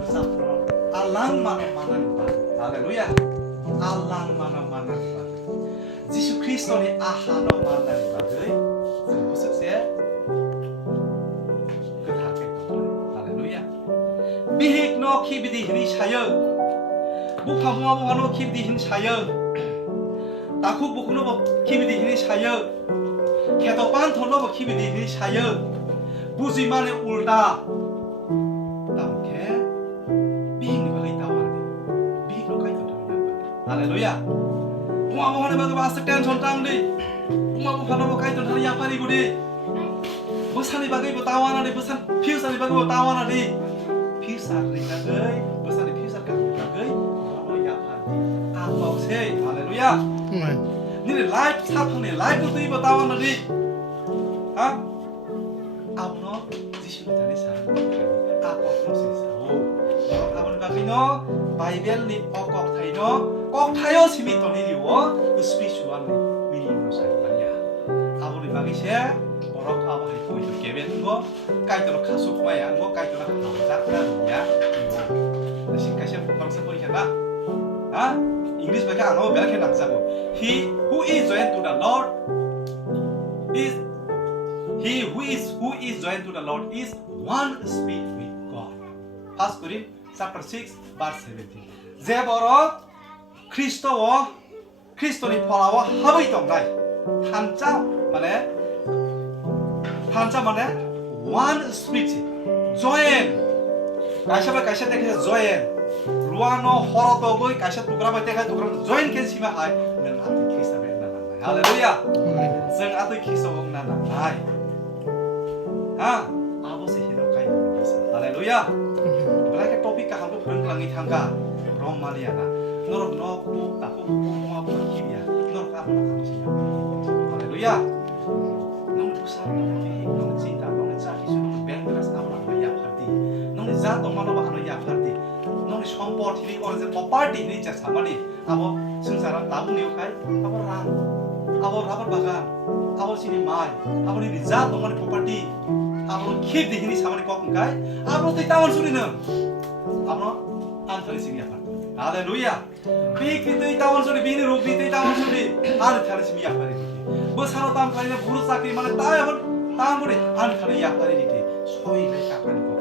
bersama alang mana-mana haleluya alang mana-mana Yesus Kristus ni ahano mana bagai terusuk saya ketakai haleluya bihik no kibidi ini saya bukan mua no kibidi ini saya takut bukan no kibidi ini saya ketopan thono kibidi ini saya buzi mana ulta tamke bihik ni bagai tahu bihik no kai tahu haleluya Bunga bukan bagai bahasa tension tangdi, bunga bukan apa kaitan hari apa ni budi, besan ni bagai bertawan ni besan fuse ni bagai bertawan ni, fuse ni bagai besan ni fuse kan bagai apa apa ni, apa sih, haleluya, ni live siapa ni live tu ibu bertawan ni, ah, apa no, Yesus tadi saya, apa no sih saya, apa ni bagai no, Bible ni okok thai no. 꼭 타요 심이 떠내리고 그 스피추얼 미니로 살만이야 아무리 막이시야 뭐라고 아무리 보이도 개변 거 까이도록 가수 고마야 거 까이도록 남자라는야 이거 신까시 방송 보이잖아 아 잉글리시밖에 안 하고 몇개 남자고 He who is joined to the Lord is He who is joined to the Lord is one spirit with God 1 Corinthians chapter 6 verse 17 제버러 크리스토니 폴라와 합의 동나이 한자 만에 one spirit join 가셔봐 가셔대 join 루아노 호로도고 가셔 두그라바 때가 두그라바 join 캔시마 하이 는 아트 크리스토베 나나 할렐루야 ซึ่ง 아트 크리스토 나나 하이 아 아버지 히노카이 나사 할렐루야 그렇게 토픽가 한번 그런 강의 참가 그런 말이야 너로 넣고 나고 공부하고 기비야 너로 가면 당신이야 할렐루야 너는 부산 너는 진다 너는 자기수 너는 뱅크라스 아무나 야파티 너는 자 동만로 하는 야파티 너는 샴포티리 어제 버파티 니 자사마니 아버 승사람 나부니요 카이 아버 라버 바간 아버 시니 마이 아버니 자 동만의 버파티 아버 킵 디히니 사마니 거군 카이 아버 또 따원 소리는 아버 안터리 시기 야파 할렐루야 비키드 이따원 소리 비니 루비드 이따원 소리 아는 타르심이 약발이 뭐 산업 다음 가리냐 부르 쌓기 만에 따야번 다음 거리 아는 타르 약발이 소위를 약발이